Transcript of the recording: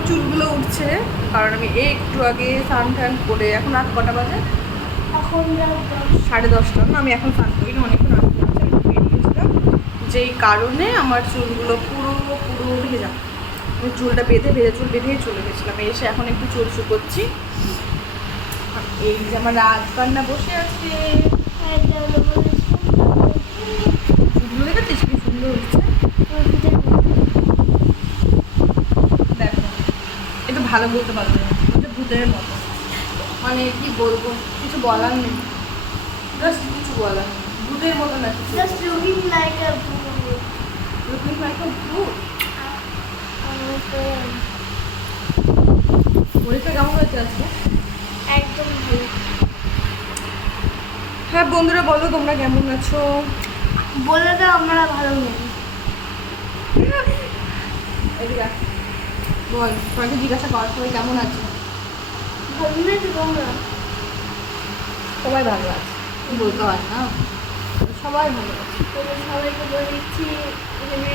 আমার চুলগুলো উঠছে, কারণ আমি একটু আগে স্নান টান করে, এখন রাত কটা বাজে? এখন 10:30 না, আমি এখন স্নান করি না, অনেকক্ষণ আগে করেছি, আমি বেরিয়েছিলাম, যেই কারণে আমার চুলগুলো পুরো পুরো ভেজা। আমি চুলটা ভেজা চুল বেঁধেই চলে গেছিলাম, এসে এখন একটু চুল শুকোচ্ছি। এই যে আমার রাজকন্যা বসে আছে, চুলগুলো দেখেছিস কি সুন্দর উঠছে। দেখো, একটু ভালো বলতে পারবো না, হচ্ছে ভূতের মতো, মানে কি বলবো, কিছু বলার নেই, জাস্ট কিছু বলার নেই, ভূতের মতো না কিছু। just looking like a fool. Looking like আ ভূত। পরীক্ষা কেমন হয়েছে আজকে? একদম ভালো। হ্যাঁ বন্ধুরা, বলো তোমরা কেমন আছো? বলে দাও আমরা ভালো নেই। এদিকে আয়। বল, সবাইকে জিজ্ঞাসা কর সবাই কেমন আছে। ভালো নেই তো তোমরা? সবাই ভালো আছে, কি বলতে হয় না, সবাই ভালো আছে। তোমরা সবাইকে বলে দিচ্ছি এখানে